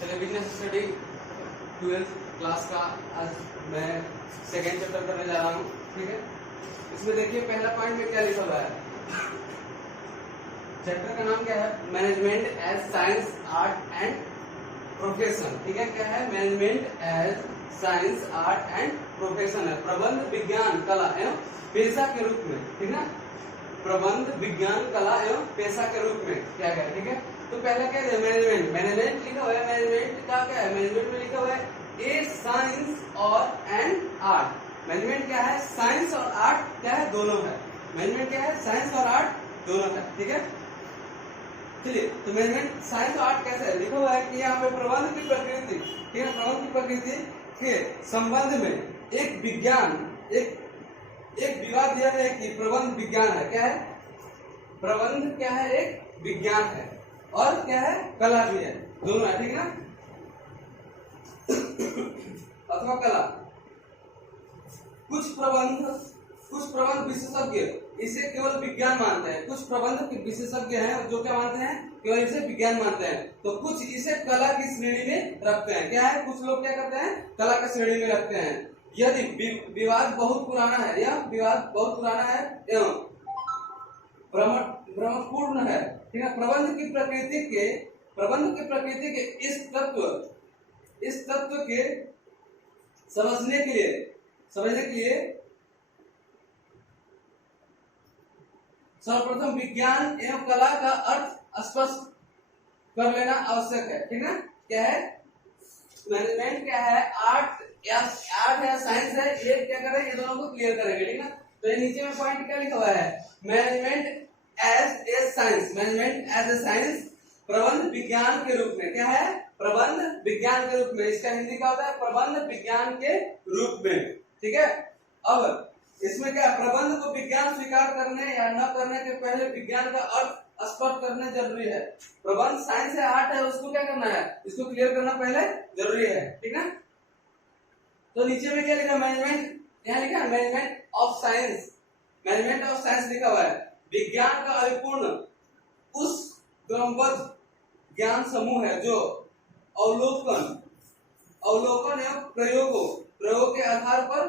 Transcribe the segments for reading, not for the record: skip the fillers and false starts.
चलिए business study 12th class का आज मैं सेकेंड चैप्टर करने जा रहा हूँ। ठीक है, इसमें देखिए पहला पॉइंट में क्या लिखा हुआ है। चैप्टर का नाम क्या है? Management as science art and profession. ठीक है, क्या है? Management as science art and profession है, प्रबंध विज्ञान कला एवं पेशा के रूप में। ठीक है, प्रबंध विज्ञान कला एवं पेशा के रूप में क्या है। ठीक है, तो पहला क्या है? मैनेजमेंट। मैनेजमेंट लिखा हुआ है, मैनेजमेंट का क्या है? मैनेजमेंट में लिखा हुआ है ए साइंस और एंड आर्ट। मैनेजमेंट क्या है? साइंस और आर्ट क्या है? दोनों है। मैनेजमेंट क्या है? साइंस और आर्ट दोनों है। ठीक है, चलिए तो मैनेजमेंट साइंस और आर्ट कैसे है? लिखा हुआ है कि यहाँ पे प्रबंध की प्रकृति, ठीक है, प्रबंध की प्रकृति के संबंध में एक विज्ञान, एक विवाद यह है कि प्रबंध विज्ञान है। क्या है? प्रबंध क्या है? एक विज्ञान है और क्या है? कला भी है, दोनों है। ठीक है ना, अथवा कला। कुछ प्रबंध विशेषज्ञ इसे केवल विज्ञान मानते हैं। कुछ प्रबंध विशेषज्ञ हैं जो क्या मानते हैं? केवल इसे विज्ञान मानते हैं। तो कुछ इसे कला की श्रेणी में रखते हैं। क्या है? कुछ लोग क्या करते हैं? कला की श्रेणी में रखते हैं। यदि विवाद बहुत पुराना है, यह विवाद बहुत पुराना है एवं भ्रमपूर्ण है। ठीक है, प्रबंध की प्रकृति के इस तत्व के समझने के लिए सर्वप्रथम विज्ञान एवं कला का अर्थ स्पष्ट कर लेना आवश्यक है। ठीक है, क्या है? मैनेजमेंट क्या है? आर्ट या साइंस है, ये क्या करें? ये दोनों को क्लियर करेंगे। ठीक है, तो ये नीचे में पॉइंट क्या लिखा हुआ है? Management as a science, management as a science, प्रबंध विज्ञान के रूप में। क्या है? प्रबंध विज्ञान के रूप में। इसका हिंदी क्या होता है? प्रबंध विज्ञान के रूप में। ठीक है, अब इसमें क्या? प्रबंध को विज्ञान स्वीकार करने या न करने के पहले विज्ञान का अर्थ स्पष्ट करना जरूरी है। प्रबंध साइंस है, आर्ट है, उसको क्या करना है? इसको क्लियर करना पहले जरूरी है। ठीक है, तो नीचे में क्या लिखा? मैनेजमेंट, यहाँ लिखा है management of science. Management of science लिखा हुआ है विज्ञान का अभिपूर्ण उस क्रमबद्ध ज्ञान समूह है जो अवलोकन एवं प्रयोग के आधार पर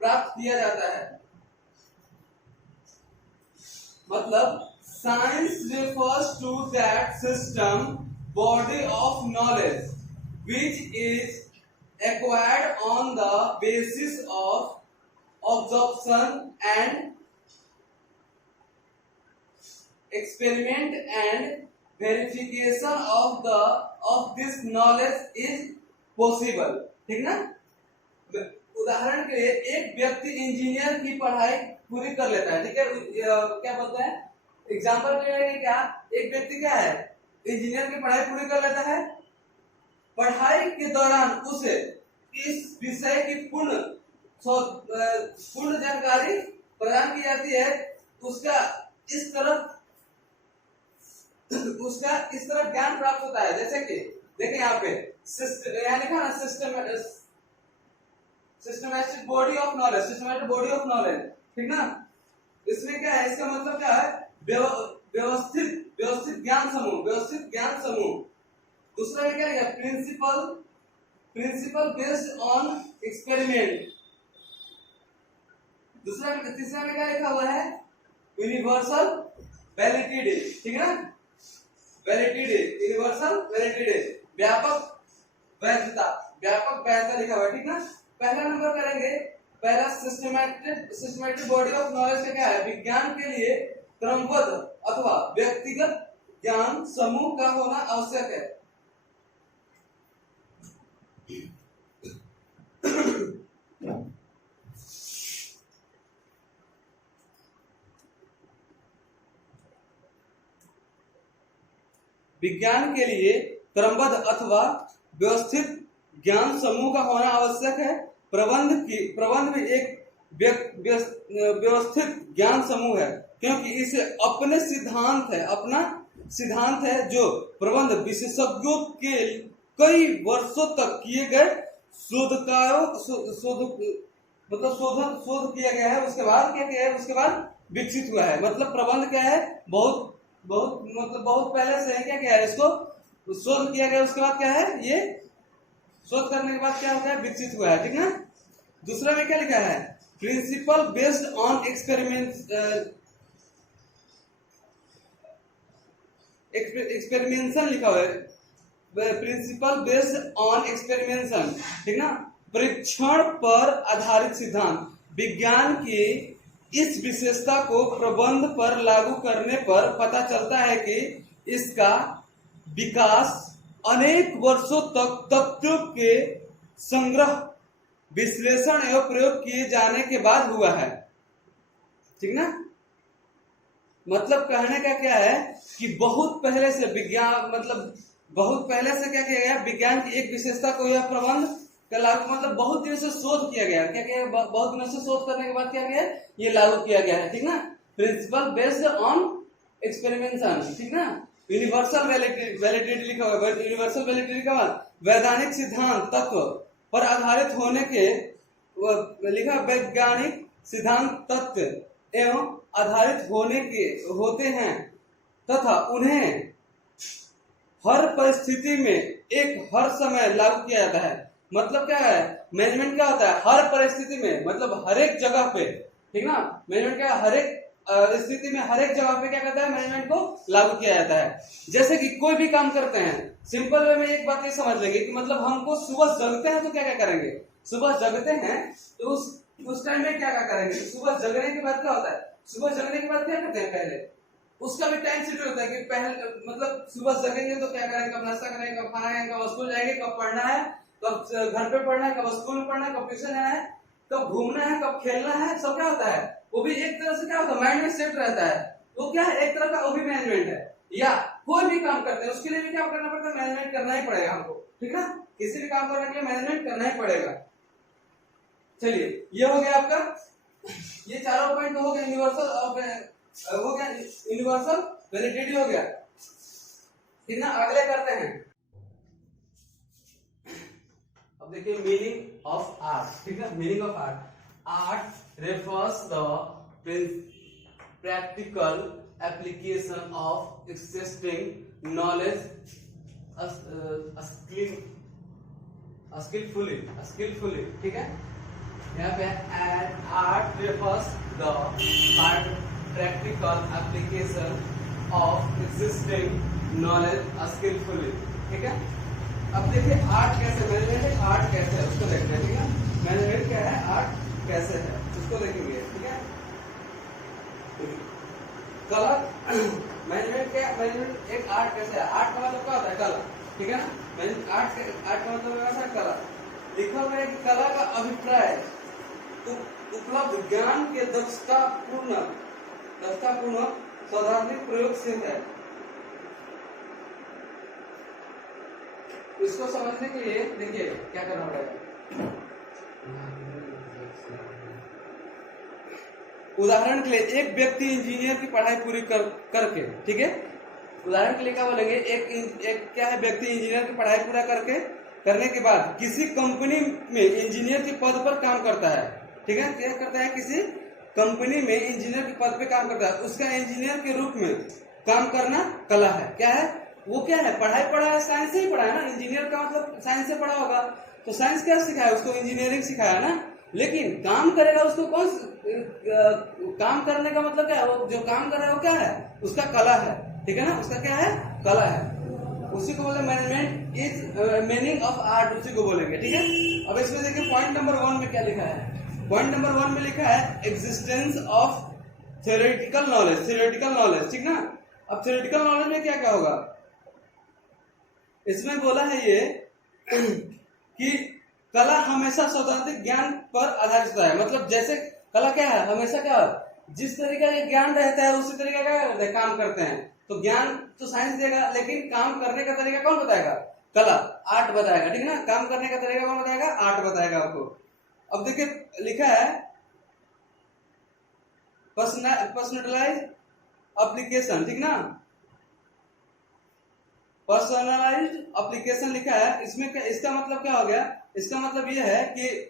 प्राप्त किया जाता है। मतलब science refers to that system body of knowledge which is acquired on the basis of observation and experiment and verification of this knowledge is possible। ठीक ना, उदाहरण के लिए एक व्यक्ति इंजीनियर की पढ़ाई पूरी कर लेता है। ठीक है, क्या बोलते हैं? एग्जाम्पल के लिए क्या? एक व्यक्ति क्या है? इंजीनियर की पढ़ाई पूरी कर लेता है। पढ़ाई के दौरान उसे इस विषय की पूर्ण जानकारी प्रदान की जाती है। उसका इस तरफ ज्ञान प्राप्त होता है। जैसे कि देखें यहाँ पे यहाँ लिखा ना सिस्टमैटिक बॉडी ऑफ नॉलेज। ठीक ना, इसमें क्या है? इसका मतलब क्या है? व्यवस्थित ज्ञान समूह। दूसरा में क्या है? Principle based on experiment. तीसरा में क्या लिखा हुआ है? Universal validity. ठीक है ना, यूनिवर्सल वैलिडिटी, व्यापक वैधता लिखा हुआ है। ठीक ना, पहला नंबर करेंगे। पहला सिस्टमैटिक बॉडी ऑफ नॉलेज का क्या है? विज्ञान के लिए क्रमबद्ध अथवा व्यक्तिगत ज्ञान समूह का होना आवश्यक है। विज्ञान के लिए क्रमबद्ध अथवा व्यवस्थित ज्ञान समूह का होना आवश्यक है। प्रबंध में एक व्यवस्थित ज्ञान समूह है, क्योंकि इसे अपना सिद्धांत है जो प्रबंध विशेषज्ञों के कई वर्षों तक किए गए शोध किया गया है। उसके बाद क्या किया है? उसके बाद विकसित हुआ है। मतलब प्रबंध क्या है? बहुत पहले से क्या किया है? इसको शोध किया गया, उसके बाद क्या है, ये शोध करने के बाद क्या होता है, विकसित हुआ है, ठीक ना। दूसरा में क्या लिखा है, प्रिंसिपल बेस्ड ऑन एक्सपेरिमेंशन लिखा हुआ है, प्रिंसिपल बेस्ड ऑन एक्सपेरिमेंशन, ठीक ना, परीक्षण पर आधारित सिद्धांत। विज्ञान की इस विशेषता को प्रबंध पर लागू करने पर पता चलता है कि इसका विकास अनेक वर्षों तक तथ्यों के संग्रह, विश्लेषण एवं प्रयोग किए जाने के बाद हुआ है, ठीक ना। मतलब कहने का क्या है कि बहुत पहले से विज्ञान, मतलब बहुत पहले से क्या किया गया, विज्ञान की एक विशेषता को यह प्रबंध का लागू, मतलब बहुत दिनों से शोध किया गया, क्या किया, बहुत दिनों से शोध करने के बाद क्या किया, ये लागू किया गया है, ठीक ना। प्रिंसिपल बेस्ड ऑन एक्सपेरिमेंशन, ठीक ना। यूनिवर्सल वैलिडिटी लिखा हुआ है, यूनिवर्सल वैलिडिटी का बाद वैधानिक सिद्धांत तत्व पर आधारित होने के लिखा, वैज्ञानिक सिद्धांत तत्व एवं आधारित होने के होते हैं तथा उन्हें हर परिस्थिति में एक हर समय लागू किया जाता है। मतलब क्या है, मैनेजमेंट क्या होता है, हर परिस्थिति में, मतलब हर एक जगह पे, ठीक ना। मैनेजमेंट क्या, हर एक स्थिति में, हर एक जगह पे क्या करता है, मैनेजमेंट को लागू किया जाता है। जैसे कि कोई भी काम करते हैं, सिंपल वे में एक बात ये समझ लेंगे कि मतलब हमको सुबह जगते हैं तो क्या क्या करेंगे, सुबह जगते हैं तो उस टाइम में क्या क्या करेंगे, सुबह जगने के बाद क्या होता है, सुबह जगने के बाद क्या करते हैं, पहले उसका भी टाइम शेड्यूल होता है कि पहले मतलब सुबह जगेंगे तो क्या करेंगे, कब नाश्ता करेंगे, कब खाना खाएंगे, कब स्कूल जाएंगे, कब पढ़ना है, कब घर पे पढ़ना है, कब स्कूल में पढ़ना है, कब ट्यूशन जाना है, कब घूमना है, कब खेलना है, सब क्या होता है, वो भी एक तरह से क्या होता है, माइंड में सेट रहता है। वो क्या है, एक तरह का वो भी मैनेजमेंट है। या कोई भी काम करते हैं उसके लिए भी क्या करना पड़ता है, मैनेजमेंट करना ही पड़ेगा हमको, ठीक ना। किसी भी काम करने के लिए मैनेजमेंट करना ही पड़ेगा। चलिए ये हो गया आपका, ये चारों पॉइंट हो गए, यूनिवर्सल हो गया, यूनिवर्सल वैलिडिटी हो गया, ठीक ना। अगले करते हैं, अब देखिए मीनिंग ऑफ आर्ट, ठीक है। Meaning of art, art refers the practical application of existing knowledge skilfully, ठीक है। यहाँ पे art refers the practical application of existing knowledge skilfully, ठीक है। अब देखिए आर्ट कैसे, मैनेजमेंट आर्ट कैसे है उसको देखते हैं, ठीक है। मैनेजमेंट क्या है, आर्ट कैसे है उसको देखेंगे, ठीक है। कला, मैनेजमेंट क्या, मैनेजमेंट एक आर्ट कैसे है, आर्ट का मतलब क्या होता है, कला, ठीक है ना। आर्ट का मतलब क्या है, कला। लिखा हुआ है कि कला का अभिप्राय उपलब्ध ज्ञान के दक्षतापूर्ण सौधार्मिक प्रयोग से है। इसको समझने के लिए देखिए क्या करना पड़ेगा। उदाहरण के लिए एक व्यक्ति इंजीनियर की पढ़ाई पूरी करके, ठीक है, उदाहरण के लिए क्या बोलेंगे, एक क्या है, व्यक्ति इंजीनियर की पढ़ाई पूरा करने के बाद किसी कंपनी में इंजीनियर के पद पर काम करता है, ठीक है। क्या करता है, किसी कंपनी में इंजीनियर के पद पे काम करता है, उसका इंजीनियर के रूप में काम करना कला है। क्या है वो, क्या है, पढ़ाई पढ़ा है, साइंस से ही पढ़ा है ना, इंजीनियर का मतलब साइंस से पढ़ा होगा, तो साइंस क्या सिखाया उसको, इंजीनियरिंग सिखाया ना। लेकिन काम करेगा उसको कौन, काम करने का मतलब क्या है, वो जो काम कर रहा है वो क्या है, उसका कला है, ठीक है ना, उसका क्या है, कला है। उसी को बोले management is meaning of art, उसी को बोलेंगे, ठीक है। अब इसमें देखिए पॉइंट नंबर 1 में क्या लिखा है, पॉइंट नंबर 1 में लिखा है एग्जिस्टेंस ऑफ थ्योरेटिकल नॉलेज, ठीक ना। अब थ्योरेटिकल नॉलेज में क्या क्या होगा, इसमें बोला है ये कि कला हमेशा सैद्धांतिक ज्ञान पर आधारित होता है। मतलब जैसे कला क्या है, हमेशा क्या है, जिस तरीके का ज्ञान रहता है उसी तरीके का काम करते हैं। तो ज्ञान तो साइंस देगा, लेकिन काम करने का तरीका कौन बताएगा, कला, आर्ट बताएगा, ठीक है ना। काम करने का तरीका कौन बताएगा, आर्ट बताएगा आपको। अब देखिए लिखा है पर्सनलाइज एप्लीकेशन, ठीक ना, पर्सनलाइज्ड एप्लीकेशन लिखा है। इसमें इसका मतलब क्या हो गया, इसका मतलब यह है कि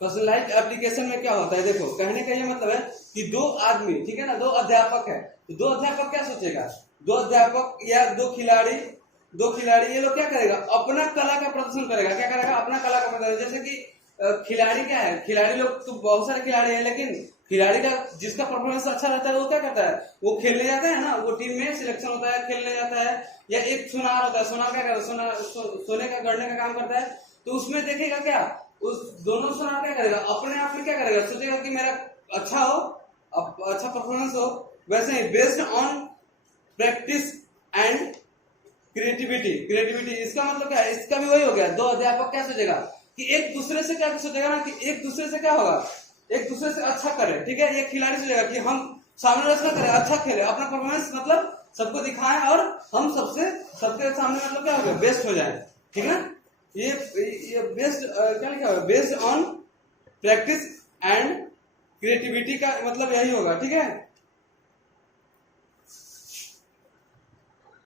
पर्सनलाइज्ड एप्लीकेशन में क्या होता है, देखो कहने का ये मतलब है कि दो आदमी, ठीक है ना, दो अध्यापक है, तो दो अध्यापक क्या सोचेगा, दो अध्यापक या दो खिलाड़ी ये लोग क्या करेगा, अपना कला का प्रदर्शन करेगा, क्या करेगा, अपना कला का प्रदर्शन। जैसे कि खिलाड़ी क्या है, खिलाड़ी लोग तो बहुत सारे खिलाड़ी हैं, लेकिन खिलाड़ी का जिसका परफॉर्मेंस अच्छा रहता है वो क्या करता है, वो खेलने जाता है ना, वो टीम में सिलेक्शन होता है, खेलने जाता है, या एक सुनार होता है, सुनार क्या करता है, सोने का गढ़ने का काम करता है, तो उसमें देखेगा क्या, उस दोनों सुनार क्या करेगा, अपने आप में क्या करेगा, सोचेगा कि मेरा अच्छा हो, अच्छा परफॉर्मेंस हो। वैसे ही based on practice and creativity, इसका मतलब क्या है, इसका भी वही हो गया, दो अध्यापक क्या सोचेगा कि एक दूसरे से क्या सोचेगा ना, कि एक दूसरे से क्या होगा, एक दूसरे से अच्छा करे, ठीक है। एक खिलाड़ी सोचेगा कि हम सामने रचना करें, अच्छा खेले, अपना परफॉर्मेंस मतलब सबको दिखाएं और हम सबके सामने मतलब क्या हो गया, बेस्ट हो जाए, ठीक है। ये बेस्ड क्या लिखा है, based on practice and creativity का मतलब यही होगा, ठीक है।